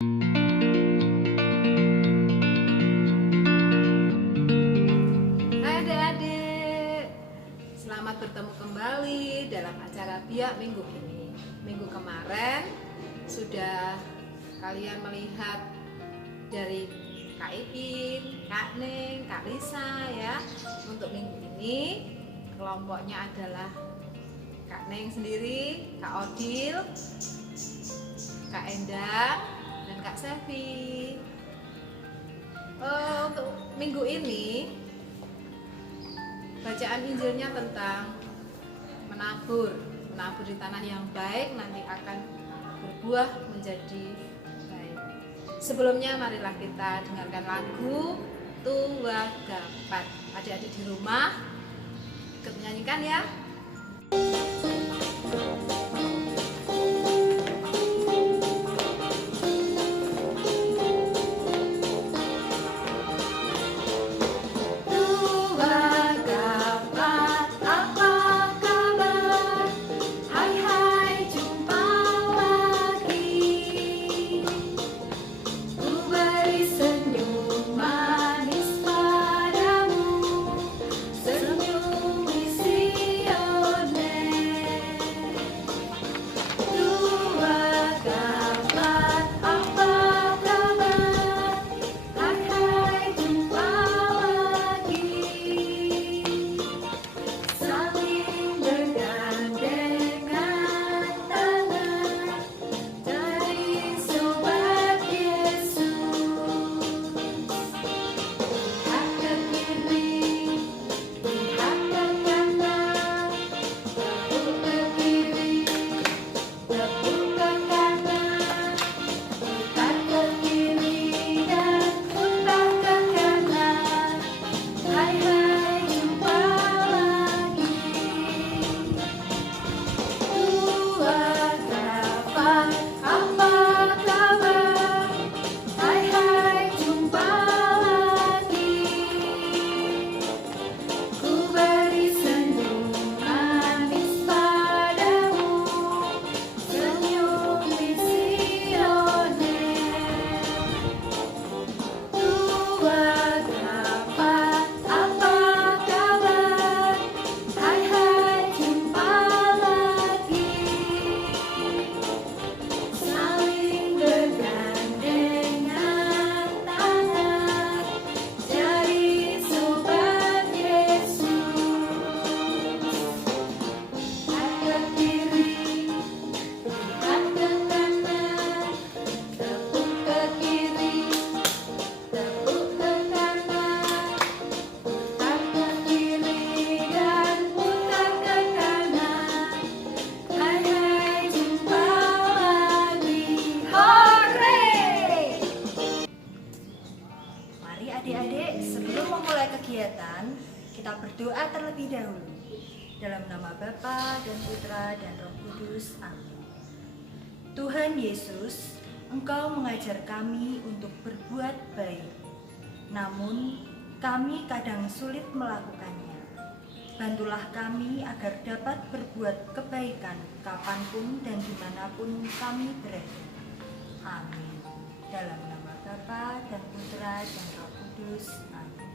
Hai adik-adik, selamat bertemu kembali dalam acara Biak minggu ini. Minggu kemarin sudah kalian melihat dari Kak Ipin, Kak Ning, Kak Lisa ya. Untuk minggu ini kelompoknya adalah Kak Neng sendiri, Kak Odil, Kak Endang, dan Kak Sevi. Untuk minggu ini bacaan Injilnya tentang menabur di tanah yang baik nanti akan berbuah menjadi baik. Sebelumnya marilah kita dengarkan lagu Tua Gapat. Adik-adik di rumah ikut menyanyikan ya. Adik-adik, sebelum memulai kegiatan, kita berdoa terlebih dahulu. Dalam nama Bapa dan Putra dan Roh Kudus. Amin. Tuhan Yesus, Engkau mengajar kami untuk berbuat baik. Namun, kami kadang sulit melakukannya. Bantulah kami agar dapat berbuat kebaikan kapanpun dan dimanapun kami berada. Amin. Dalam nama Bapa dan Putra dan Roh Kudus. Amin.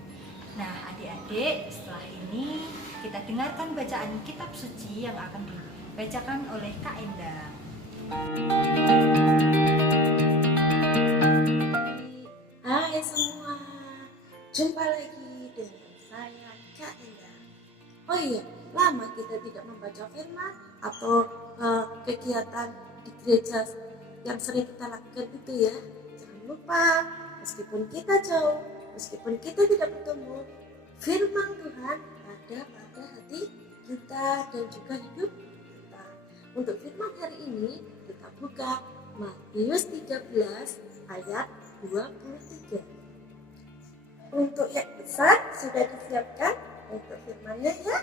Nah, adik-adik, setelah ini kita dengarkan bacaan kitab suci yang akan dibacakan oleh Kak Endang. Hai semua, jumpa lagi dengan saya Kak Endang. Oh iya, lama kita tidak membaca firman atau kegiatan di gereja yang sering kita lakukan itu ya. Jangan lupa, meskipun kita jauh, meskipun kita tidak bertemu, firman Tuhan ada pada hati kita dan juga hidup kita. Untuk firman hari ini kita buka Matius 13 ayat 23. Untuk yang besar sudah disiapkan untuk firman-Nya ya.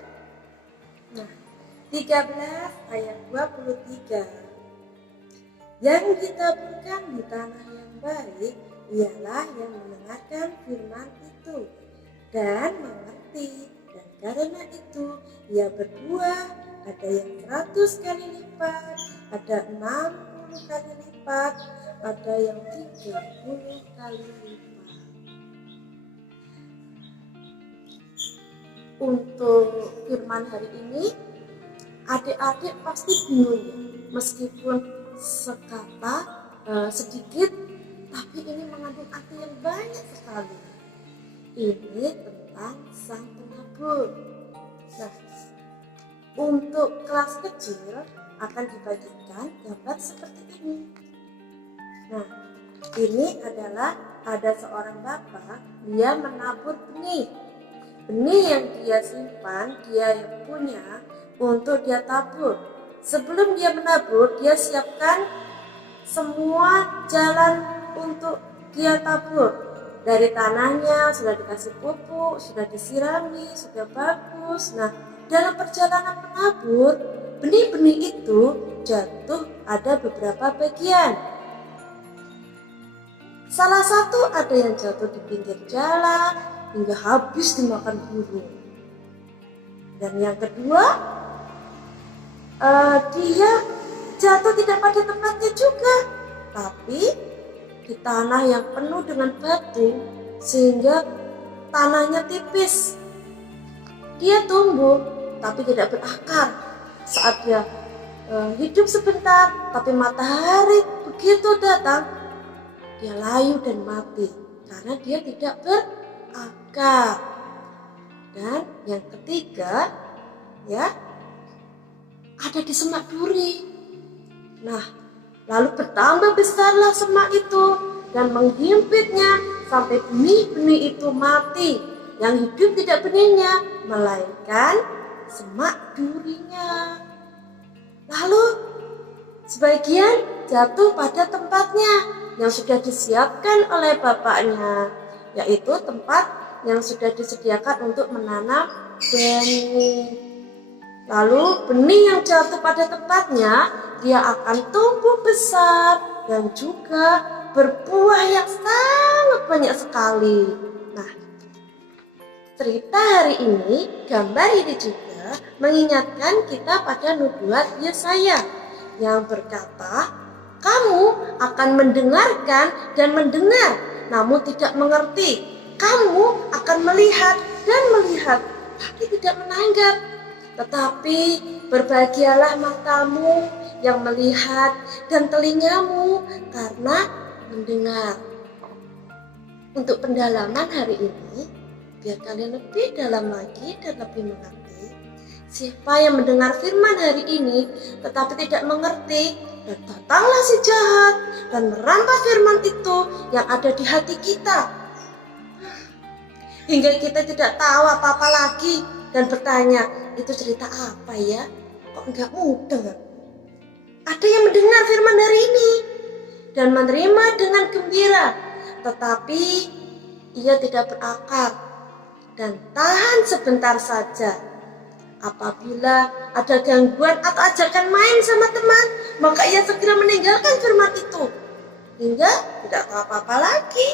Nah, 13 ayat 23. Yang ditaburkan di tanah yang baik ialah yang mendengarkan firman itu dan mengerti, dan karena itu ia berbuah, ada yang 100 kali lipat, ada 60 kali lipat, ada yang 30 kali lipat. Untuk firman hari ini, adik-adik pasti bingung ya, meskipun sekata sedikit, tapi ini mengandung arti yang banyak sekali. Ini tentang sang penabur. Nah, untuk kelas kecil akan dibagikan gambar seperti ini. Nah, ini adalah ada seorang bapak, dia menabur benih. Benih yang dia simpan, dia yang punya untuk dia tabur. Sebelum dia menabur, dia siapkan semua jalan untuk dia tabur. Dari tanahnya sudah dikasih pupuk, sudah disirami, sudah bagus. Nah, dalam perjalanan menabur, benih-benih itu jatuh ada beberapa bagian. Salah satu ada yang jatuh di pinggir jalan hingga habis dimakan burung. Dan yang kedua, dia jatuh tidak pada tempatnya juga, tapi di tanah yang penuh dengan batu sehingga tanahnya tipis. Dia tumbuh tapi tidak berakar. Saat dia hidup sebentar, tapi matahari begitu datang, dia layu dan mati karena dia tidak berakar. Dan yang ketiga, ya, ada di semak duri. Nah, lalu bertambah besarlah semak itu dan menghimpitnya sampai benih-benih itu mati. Yang hidup tidak benihnya, melainkan semak durinya. Lalu sebagian jatuh pada tempatnya yang sudah disiapkan oleh bapaknya, yaitu tempat yang sudah disediakan untuk menanam benih. Lalu benih yang jatuh pada tempatnya, dia akan tumbuh besar dan juga berbuah yang sangat banyak sekali. Nah, cerita hari ini, gambar ini juga mengingatkan kita pada nubuat Yesaya yang berkata, kamu akan mendengarkan dan mendengar, namun tidak mengerti. Kamu akan melihat dan melihat, tapi tidak menanggap. Tetapi berbahagialah matamu yang melihat dan telingamu karena mendengar. Untuk pendalaman hari ini, biar kalian lebih dalam lagi dan lebih mengerti, siapa yang mendengar firman hari ini tetapi tidak mengerti, dan datanglah si jahat dan merampas firman itu yang ada di hati kita, hingga kita tidak tahu apa-apa lagi dan bertanya, itu cerita apa ya? Kok enggak mudeng? Ada yang mendengar firman hari ini dan menerima dengan gembira, tetapi ia tidak berakar dan tahan sebentar saja. Apabila ada gangguan atau ajakan main sama teman, maka ia segera meninggalkan firman itu hingga tidak tahu apa-apa lagi.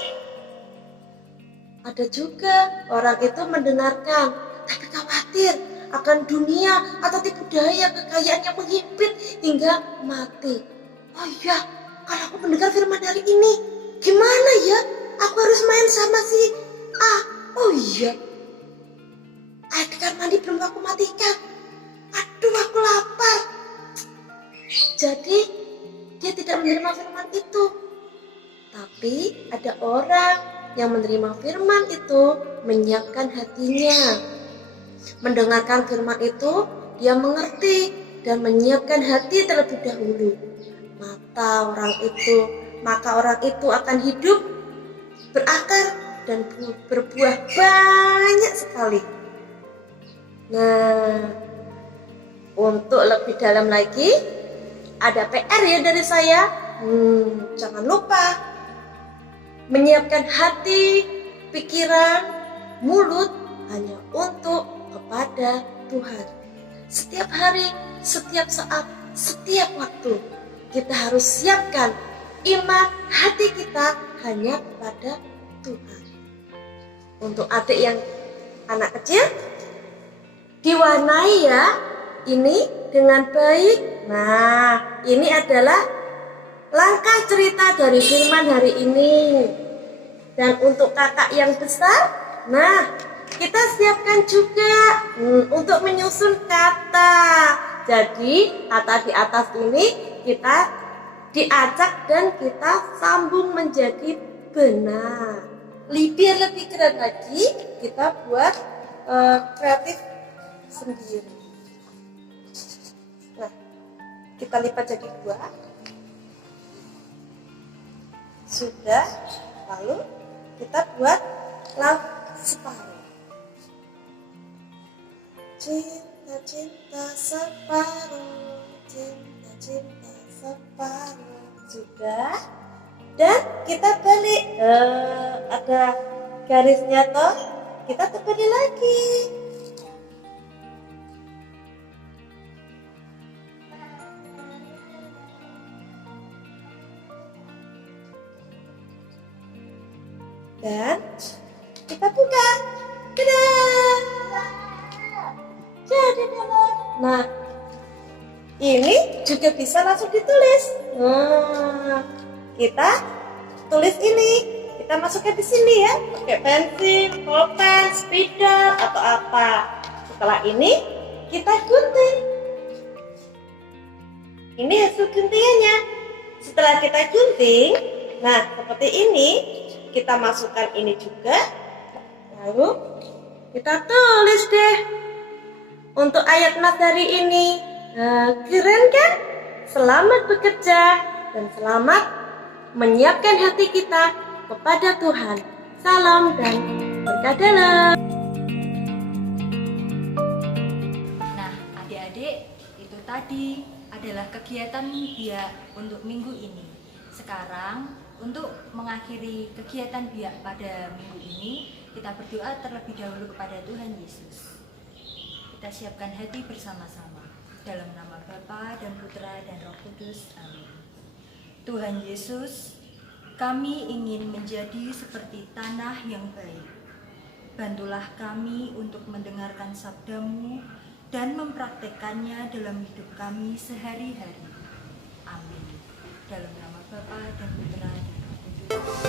Ada juga orang itu mendengarkan tapi khawatir akan dunia atau tipu daya kekayaan yang menghimpit hingga mati. Oh iya, kalau aku mendengar firman hari ini, gimana ya? Aku harus main sama si A. Oh iya, air di kamar mandi belum aku matikan. Aduh, aku lapar. Jadi dia tidak menerima firman itu. Tapi ada orang yang menerima firman itu, menyiapkan hatinya. Mendengarkan firman itu, dia mengerti dan menyiapkan hati terlebih dahulu. Maka orang itu akan hidup, berakar dan berbuah banyak sekali. Nah, untuk lebih dalam lagi, ada PR ya dari saya. Jangan lupa menyiapkan hati, pikiran, mulut hanya untuk kepada Tuhan. Setiap hari, setiap saat, setiap waktu kita harus siapkan iman hati kita hanya kepada Tuhan. Untuk adik yang anak kecil, diwarnai ya ini dengan baik. Nah, ini adalah langkah cerita dari firman hari ini. Dan untuk kakak yang besar, nah kita siapkan juga untuk menyusun kata. Jadi kata di atas ini kita diacak dan kita sambung menjadi benar. Biar lebih keren lagi, kita buat kreatif sendiri. Nah, kita lipat jadi 2. Sudah, lalu kita buat separuh. Cinta-cinta separuh, cinta-cinta separuh. Sudah. Dan kita balik. Ada garisnya toh. Kita tekuni lagi. Dan kita buka. Tada! Jadi dalam. Nah, ini juga bisa langsung ditulis. Nah, kita tulis ini. Kita masukkan di sini ya, pakai pensil, pulpen, spidol atau apa. Setelah ini kita gunting. Ini hasil guntingannya. Setelah kita gunting, nah seperti ini. Kita masukkan ini juga, lalu kita tulis deh untuk ayat nas hari ini. Nah, keren kan? Selamat bekerja dan selamat menyiapkan hati kita kepada Tuhan. Salam dan berkah dalam. Nah, adik-adik, itu tadi adalah kegiatan biak untuk minggu ini. Sekarang, untuk mengakhiri kegiatan biak pada minggu ini, kita berdoa terlebih dahulu kepada Tuhan Yesus. Kita siapkan hati bersama-sama. Dalam nama Bapa dan Putra dan Roh Kudus. Amin. Tuhan Yesus, kami ingin menjadi seperti tanah yang baik. Bantulah kami untuk mendengarkan sabda-Mu dan mempraktekannya dalam hidup kami sehari-hari. Amin. Dalam nama Bapa dan Putra dan Roh Kudus.